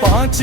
5